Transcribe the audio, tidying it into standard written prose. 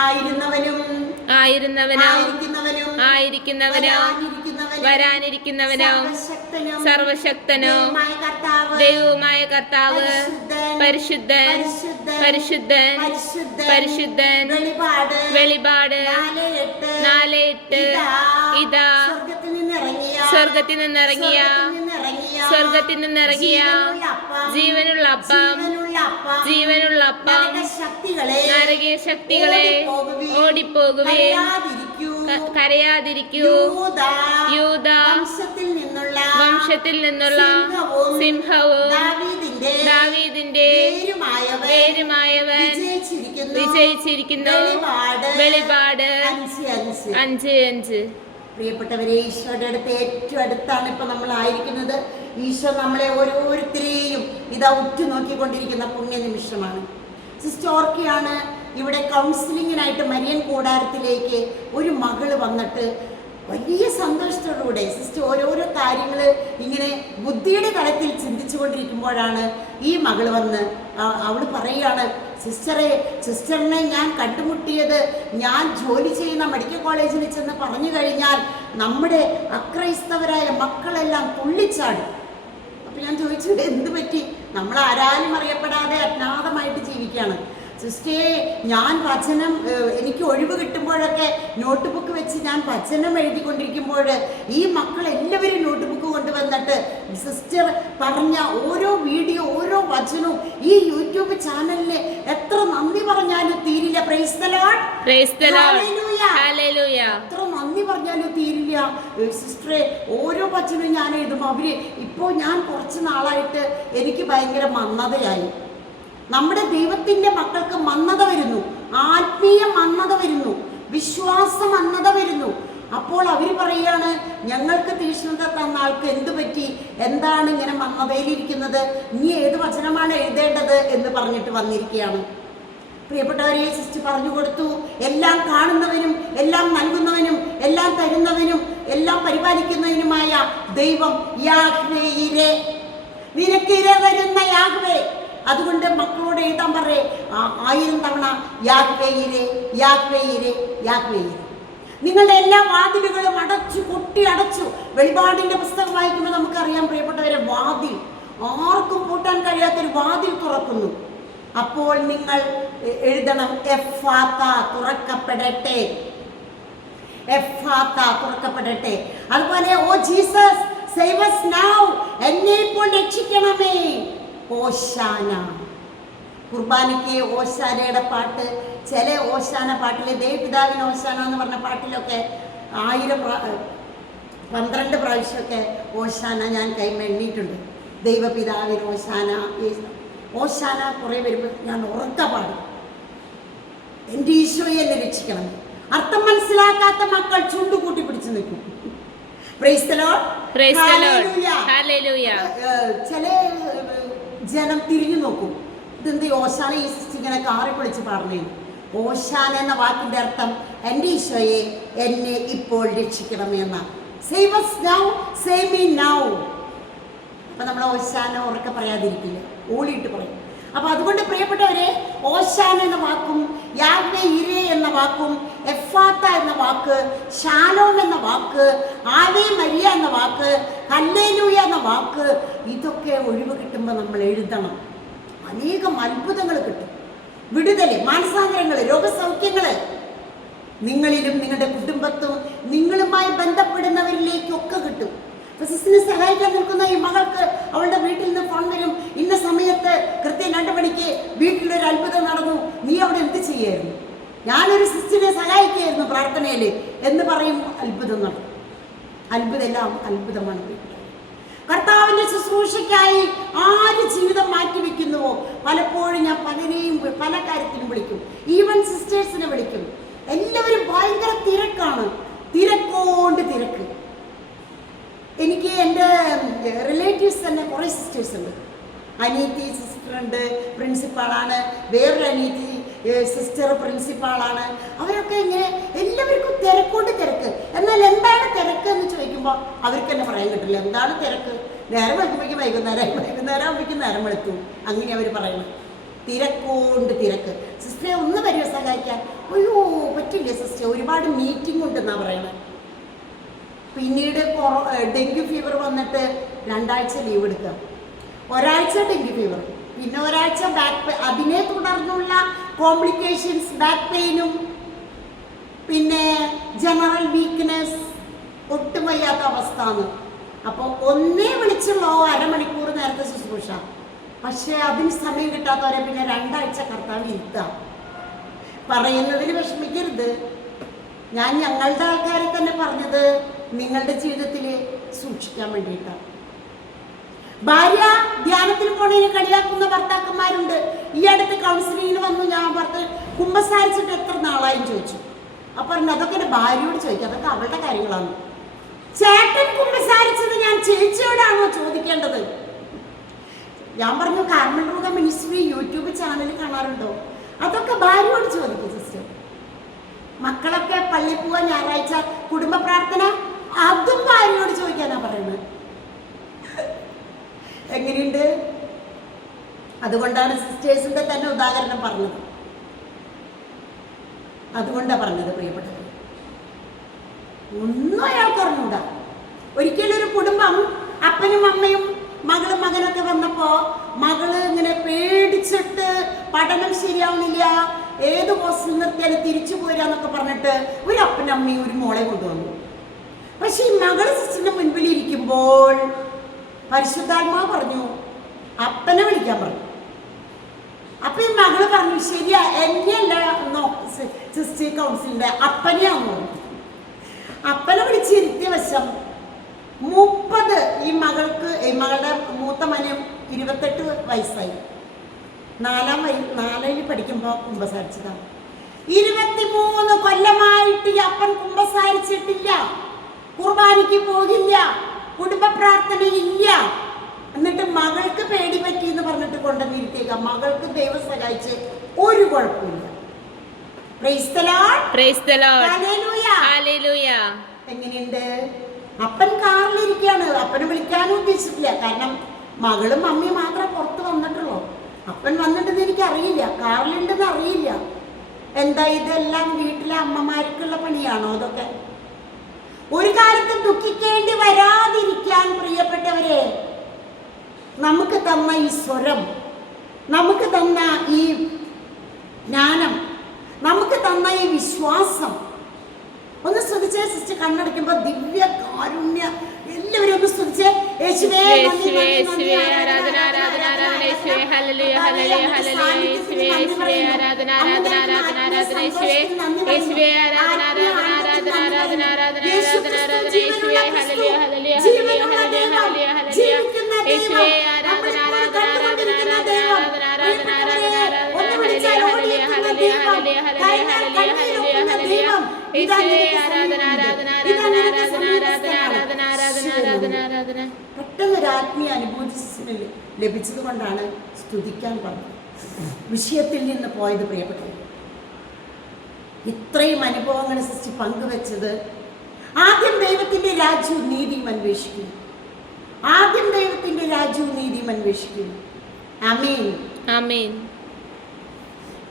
ആയിരുന്നവനും വരാനിരിക്കുന്നവനും സർവശക്തനോ ദൈവമായ കർത്താവ് പരിശുദ്ധൻ പരിശുദ്ധൻ പരിശുദ്ധൻ. വെളിപാട് 4:8. ഇതാ സ്വർഗത്തിൽ നിന്നിറങ്ങിയ ജീവനുള്ള അപ്പം നരകീയ ശക്തികളെ ഓടിപ്പോകുകയും കരയാതിരിക്കൂ. യൂദാ വംശത്തിൽ നിന്നുള്ള സിംഹവും ദാവീദിന്റെ പേരുമായവൻ വിജയിച്ചിരിക്കുന്നു. വെളിപാട് 5:5. പ്രിയപ്പെട്ടവരെ, ഈശോയുടെ അടുത്ത് ഏറ്റവും അടുത്താണ് ഇപ്പൊ നമ്മൾ ആയിരിക്കുന്നത്. ഈശോ നമ്മളെ ഓരോരുത്തരെയും ഇതാ ഉറ്റുനോക്കിക്കൊണ്ടിരിക്കുന്ന പുണ്യ നിമിഷമാണ്. സിസ്റ്റർ ഓർക്കയാണ് ഇവിടെ കൗൺസിലിങ്ങിനായിട്ട് മരിയൻ കൂടാരത്തിലേക്ക് ഒരു മകള് വന്നിട്ട് വലിയ സന്തോഷത്തോടുകൂടെ സിസ്റ്റർ ഓരോരോ കാര്യങ്ങൾ ഇങ്ങനെ ബുദ്ധിയുടെ തലത്തിൽ ചിന്തിച്ചു കൊണ്ടിരിക്കുമ്പോഴാണ് ഈ മകൾ വന്ന് അവൾ പറയുകയാണ്, സിസ്റ്ററിനെ ഞാൻ കണ്ടുമുട്ടിയത് ഞാൻ ജോലി ചെയ്യുന്ന മെഡിക്കൽ കോളേജിൽ ചെന്ന് പറഞ്ഞു കഴിഞ്ഞാൽ നമ്മുടെ അക്രൈസ്തവരായ മക്കളെല്ലാം തുള്ളിച്ചാടും. അപ്പം ഞാൻ ചോദിച്ചു, എന്ത് പറ്റി? നമ്മൾ ആരാലും അറിയപ്പെടാതെ അജ്ഞാതമായിട്ട് ജീവിക്കുകയാണ് സിസ്റ്റേ. ഞാൻ വചനം എനിക്ക് ഒഴിവ് കിട്ടുമ്പോഴൊക്കെ നോട്ട് ബുക്ക് വെച്ച് ഞാൻ വചനം എഴുതിക്കൊണ്ടിരിക്കുമ്പോൾ ഈ മക്കൾ എല്ലാവരും നോട്ട് ബുക്ക് കൊണ്ടുവന്നിട്ട് സിസ്റ്റർ പറഞ്ഞ ഓരോ വീഡിയോ ഓരോ വചനവും ഈ യൂട്യൂബ് ചാനലിന് എത്ര നന്ദി പറഞ്ഞാലും തീരില്ല. Praise the Lord, hallelujah. എത്ര നന്ദി പറഞ്ഞാലും തീരില്ല സിസ്റ്ററെ. ഓരോ വചനവും ഞാൻ എഴുതുമ്പോൾ ഇപ്പോൾ ഞാൻ കുറച്ച് നാളായിട്ട് എനിക്ക് ഭയങ്കര മന്ദതയായി. നമ്മുടെ ദൈവത്തിൻ്റെ മക്കൾക്ക് മന്ദത വരുന്നു, ആത്മീയ മന്ദത വരുന്നു, വിശ്വാസ മന്ദത വരുന്നു. അപ്പോൾ അവർ പറയുകയാണ്, ഞങ്ങൾക്ക് തീക്ഷ്ണത തന്ന ആൾക്ക് എന്ത് പറ്റി, എന്താണ് ഇങ്ങനെ മന്ദതയിലിരിക്കുന്നത്, ഇനി ഏത് വചനമാണ് എഴുതേണ്ടത് എന്ന് പറഞ്ഞിട്ട് വന്നിരിക്കുകയാണ്. പ്രിയപ്പെട്ടവരെ, സിസ്റ്റർ പറഞ്ഞു കൊടുത്തു, എല്ലാം കാണുന്നവനും എല്ലാം നൽകുന്നവനും എല്ലാം തരുന്നവനും എല്ലാം പരിപാലിക്കുന്നതിനുമായ ദൈവം യാഹ്വേയിരെ, നിനക്ക് ഇര തരുന്ന യാഹ്വേ. അതുകൊണ്ട് മക്കളോട് എഴുതാൻ പറയേ 1000 തവണ യാഹ്വേയിരെ യാഹ്വേയിരെ യാഹ്വേയിരെ. നിങ്ങളുടെ എല്ലാ വാതിലുകളും കൊട്ടി അടച്ചു. വെളിപാടിന്റെ പുസ്തകം വായിക്കുമ്പോൾ നമുക്കറിയാം പ്രിയപ്പെട്ടവരെ, വാതിൽ ആർക്കും പൂട്ടാൻ കഴിയാത്തൊരു വാതിൽ തുറക്കുന്നു. അപ്പോൾ നിങ്ങൾ എഴുതണം, എഫ്ഫാത്ത തുറക്കപ്പെടട്ടെ, എഫ്ഫാത്ത തുറക്കപ്പെടട്ടെ. അതുപോലെ, oh Jesus save us now, എന്നെ ഇപ്പോൾ രക്ഷിക്കണമേ. ഓശാന. കുർബാനയ്ക്ക് ഓശാനയുടെ പാട്ട്, ചില ഓശാന പാട്ടിൽ ദേവപിതാവിന് ഓശാന എന്ന് പറഞ്ഞ പാട്ടിലൊക്കെ 12 പ്രാവശ്യമൊക്കെ ഓശാന ഞാൻ കൈമെണ്ണിയിട്ടുണ്ട്. ദൈവപിതാവിന് ഓശാന, ഓശാന കുറേ വരുമ്പോൾ ഞാൻ ഉറക്ക പാടും, എൻ്റെ ഈശോയെ എന്നെ രക്ഷിക്കണം. അർത്ഥം മനസ്സിലാക്കാത്ത മക്കൾ ചുണ്ടു കൂട്ടി പിടിച്ചു നിൽക്കും. Praise the Lord, hallelujah. ചില ജനം തിരിഞ്ഞു നോക്കും, ഇതെന്ത് ഓശാന ഈ ഇങ്ങനെ കാറി പൊളിച്ച് പാടുന്നേ. ഓശാന എന്ന വാക്കിൻ്റെ അർത്ഥം എൻ്റെ ഈശോയെ എന്നെ ഇപ്പോൾ രക്ഷിക്കണമേ എന്നാണ്. Save us now, save me now. അപ്പം നമ്മൾ ഓശാന ഉറക്കെ പറയാതിരിക്കില്ല, ഓളിയിട്ട് പറയും. അപ്പം അതുകൊണ്ട് പ്രിയപ്പെട്ടവരെ, ഓശാന എന്ന വാക്കും യാഹ്വേ ഇരേ എന്ന വാക്കും എഫ്ഫാത്ത എന്ന വാക്ക്, ശാലോം എന്ന വാക്ക്, ആവേ മരിയ എന്ന വാക്ക്, ഹല്ലേലൂയ എന്ന വാക്ക്, ഇതൊക്കെ ഒഴിവ് കിട്ടുമ്പോൾ നമ്മൾ എഴുതണം. അനേകം അത്ഭുതങ്ങൾ കിട്ടും, വിടുതൽ, മാനസാന്തരങ്ങൾ, രോഗസൗഖ്യങ്ങൾ നിങ്ങളിലും നിങ്ങളുടെ കുടുംബത്തും നിങ്ങളുമായി ബന്ധപ്പെടുന്നവരിലേക്കൊക്കെ കിട്ടും. സിസ്റ്ററിനെ സഹായിക്കാൻ നിൽക്കുന്ന ഈ മകൾക്ക് അവളുടെ വീട്ടിൽ നിന്ന് ഫോൺ വരും, ഇന്ന സമയത്ത് കൃത്യം 2 മണിക്ക് വീട്ടിലൊരു അത്ഭുതം നടന്നു, നീ അവിടെ എന്ത് ചെയ്യായിരുന്നു? ഞാനൊരു സിസ്റ്ററിനെ സഹായിക്കുകയായിരുന്നു പ്രാർത്ഥനയിൽ എന്ന് പറയും. അത്ഭുതം നടക്കും. എല്ലാം അത്ഭുതമാണ്. കർത്താവിൻ്റെ ശുശ്രൂഷയ്ക്കായി ആര് ജീവിതം മാറ്റിവെക്കുന്നുവോ, പലപ്പോഴും ഞാൻ പലരെയും പല കാര്യത്തിനും വിളിക്കും, ഈവൻ സിസ്റ്റേഴ്സിനെ വിളിക്കും. എല്ലാവരും ഭയങ്കര തിരക്കാണ്, തിരക്കോണ്ട് തിരക്ക്. എനിക്ക് എൻ്റെ റിലേറ്റീവ്സ് തന്നെ കുറേ സിസ്റ്റേഴ്സ് ഉണ്ട്. അനിയത്തി സിസ്റ്ററുണ്ട്, പ്രിൻസിപ്പാളാണ്. വേറൊരു അനിയത്തി സിസ്റ്റർ പ്രിൻസിപ്പാളാണ്. അവരൊക്കെ ഇങ്ങനെ എല്ലാവർക്കും തിരക്കോണ്ട് തിരക്ക്. എന്നാൽ എന്താണ് തിരക്ക് എന്ന് ചോദിക്കുമ്പോൾ അവർക്ക് തന്നെ പറയാൻ കിട്ടില്ല. എന്താണ് തിരക്ക്? നേരം വെളുക്കുമ്പോഴേക്കും വൈകുന്നേരം ആകുമ്പോഴേക്കും നേരം വെളുത്തു, അങ്ങനെ അവർ പറയുന്നത്. തിരക്കോണ്ട് തിരക്ക്. സിസ്റ്ററെ ഒന്ന് വരുമോ സഹായിക്കാൻ? പഠിപ്പിക്കാൻ. അയ്യോ പറ്റില്ല സിസ്റ്റർ, ഒരുപാട് മീറ്റിംഗ് ഉണ്ടെന്നാണ് പറയണത്. പിന്നീട് ഡെങ്കു ഫീവർ വന്നിട്ട് 2 ആഴ്ച ലീവ് എടുക്കുക, ഒരാഴ്ച ഡെങ്കു ഫീവർ, പിന്നെ ഒരാഴ്ച ബാക്ക് അതിനെ തുടർന്നുള്ള കോംപ്ലിക്കേഷൻസ്, ബാക്ക് പെയിനും പിന്നെ ജനറൽ വീക്ക്നെസ്, ഒട്ടും വയ്യാത്ത അവസ്ഥ. അപ്പോൾ ഒന്നേ വിളിച്ചുള്ളൂ 1/2 മണിക്കൂർ നേരത്തെ ശുശ്രൂഷ. പക്ഷേ അതിന് സമയം കിട്ടാത്തവരെ പിന്നെ 2 ആഴ്ച കർത്താവ് ഇരുത്താം. പറയുന്നതിൽ വിഷമിക്കരുത്. ഞാൻ ഞങ്ങളുടെ ആൾക്കാരെ തന്നെ പറഞ്ഞത് നിങ്ങളുടെ ജീവിതത്തിൽ സൂക്ഷിക്കാൻ വേണ്ടിയിട്ടാണ്. ഭാര്യ ധ്യാനത്തിന് പോണേന് കളിയാക്കുന്ന ഭർത്താക്കന്മാരുണ്ട്. ഈ അടുത്ത് കൗൺസിലിങ്ങിന് വന്നു. ഞാൻ കുമ്പസാരിച്ചിട്ട് എത്ര നാളായും ചോദിച്ചു. അപ്പൊ അതൊക്കെ എൻ്റെ ഭാര്യയോട് ചോദിക്കാം, അതൊക്കെ അവളുടെ കാര്യങ്ങളാണ്. ചേട്ടൻ കുമ്പസാരിച്ചത് ഞാൻ ചേച്ചിയോടാണോ ചോദിക്കേണ്ടത്? ഞാൻ പറഞ്ഞു കാർമൽ റൂഹ മിനിസ്ട്രി യൂട്യൂബ് ചാനൽ കാണാറുണ്ടോ? അതൊക്കെ ഭാര്യയോട് ചോദിക്കും സിസ്റ്റർ. മക്കളൊക്കെ പള്ളിയിൽ പോവാ ഞായറാഴ്ച കുടുംബ പ്രാർത്ഥന, അതും ഭാര്യയോട് ചോദിക്കാനാ പറയുന്നത്. എങ്ങനെയുണ്ട്? അതുകൊണ്ടാണ് സിസ്റ്റേഴ്സിന്റെ തന്നെ ഉദാഹരണം പറഞ്ഞത്. അതുകൊണ്ടാണ് പറഞ്ഞത് പ്രിയപ്പെട്ടത്. ഒന്നും അയാൾക്ക് അറിഞ്ഞൂടാ. ഒരിക്കലും ഒരു കുടുംബം, അപ്പനും അമ്മയും മകളും മകനൊക്കെ വന്നപ്പോ മകള് ഇങ്ങനെ പേടിച്ചിട്ട് പഠനം ശരിയാവുന്നില്ല, ഏത് ഹോസ്റ്റലിൽ നിർത്തിയാലും തിരിച്ചു പോരാന്നൊക്കെ പറഞ്ഞിട്ട് ഒരു അപ്പനും അമ്മയും ഒരു മോളെ കൊണ്ടുവന്നു. പക്ഷെ ഈ മകള് സിസ്റ്ററിന്റെ മുൻപിൽ ഇരിക്കുമ്പോൾ പരിശുദ്ധാത്മാവ് പറഞ്ഞു അപ്പനെ വിളിക്കാൻ പറഞ്ഞു. അപ്പൊ ഈ മകള് പറഞ്ഞു ശരിയാ, എന്നെയല്ല സിസ്റ്റർ കൗൺസിലിന്റെ അപ്പനെയാന്ന് പറഞ്ഞു. അപ്പനെ വിളിച്ചിരുത്തിയ വശം 30 ഈ മകളുടെ മൂത്ത മനം 28 വയസ്സായി. 4ൽ പഠിക്കുമ്പോൾ കുമ്പസാരിച്ചതാണ്. 23 കൊല്ലമായിട്ട് ഈ അപ്പൻ കുമ്പസാരിച്ചിട്ടില്ല, കുർബാനയ്ക്ക് പോകില്ല, കുടുംബ പ്രാർത്ഥനയില്ല. എന്നിട്ട് മകൾക്ക് പേടി പറ്റി എന്ന് പറഞ്ഞിട്ട് കൊണ്ടുവന്നിരുത്തിയേക്കാം. മകൾക്ക് ദൈവം സഹായിച്ച് ഒരു കുഴപ്പമില്ല. എങ്ങനെയുണ്ട്? അപ്പൻ കാറിലിരിക്കുകയാണ്. അപ്പനെ വിളിക്കാനും ഉദ്ദേശിച്ചിട്ടില്ല. കാരണം മകളും മമ്മിയും മാത്രമേ പുറത്ത് വന്നിട്ടുള്ളൂ. അപ്പൻ വന്നിട്ടെന്ന് എനിക്ക് അറിയില്ല, കാറിലുണ്ടെന്ന് അറിയില്ല. എന്താ ഇതെല്ലാം വീട്ടിലെ അമ്മമാർക്കുള്ള പണിയാണോ? അതൊക്കെ ഒരു കാലത്തും ദുഃഖിക്കേണ്ടി വരാതിരിക്കാൻ പ്രിയപ്പെട്ടവരെ, നമുക്ക് തന്ന ഈ സ്വരം, നമുക്ക് തന്ന ഈ ജ്ഞാനം, നമുക്ക് തന്ന ഈ വിശ്വാസം ഒന്ന് സ്തുതിച്ചേ സിസ്റ്റർ. കണ്ണടയ്ക്കുമ്പോൾ ദിവ്യ കാരുണ്യ എല്ലാവരും ഒന്ന് സ്തുതിച്ചേ. യേശുവേ ആരാധന ആരാധന ആരാധന യേശുവേ ഹല്ലേലൂയ ഹല്ലേലൂയ ഹല്ലേലൂയ യേശുവേ യേശുവേ ആരാധന ആരാധന ആരാധന ആരാധന യേശുവേ യേശുവേ ആരാധന ആരാധന ആരാധന ആരാധന ആരാധന ആരാധന ആരാധന യേശുവേ hallelujah hallelujah hallelujah hallelujah hallelujah hallelujah യേശുവേ ആരാധന ആരാധന ആരാധന ആരാധന ആരാധന ആരാധന ആരാധന ആരാധന hallelujah hallelujah hallelujah hallelujah hallelujah hallelujah hallelujah യേശുവേ ആരാധന ആരാധന ആരാധന ആരാധന ആരാധന ആരാധന ആരാധന ആരാധന ആരാധന. പെട്ടെന്നൊരു ആത്മീയ അനുഭൂതി ലഭിച്ചത് കൊണ്ടാണ് സ്തുതിക്കാൻ പറഞ്ഞത്. വിഷയത്തിൽ നിന്ന് പോയത് പ്രിയപ്പെട്ടത്. ഇത്രയും അനുഭവങ്ങൾ സൃഷ്ടി പങ്കുവെച്ചത് ആദ്യം ദൈവത്തിന്റെ രാജ്യവും നീതിയും അന്വേഷിക്കുന്നു. ആദ്യം ദൈവത്തിന്റെ രാജ്യവും നീതിയും അന്വേഷിക്കുന്നു. ആമേൻ, ആമേൻ.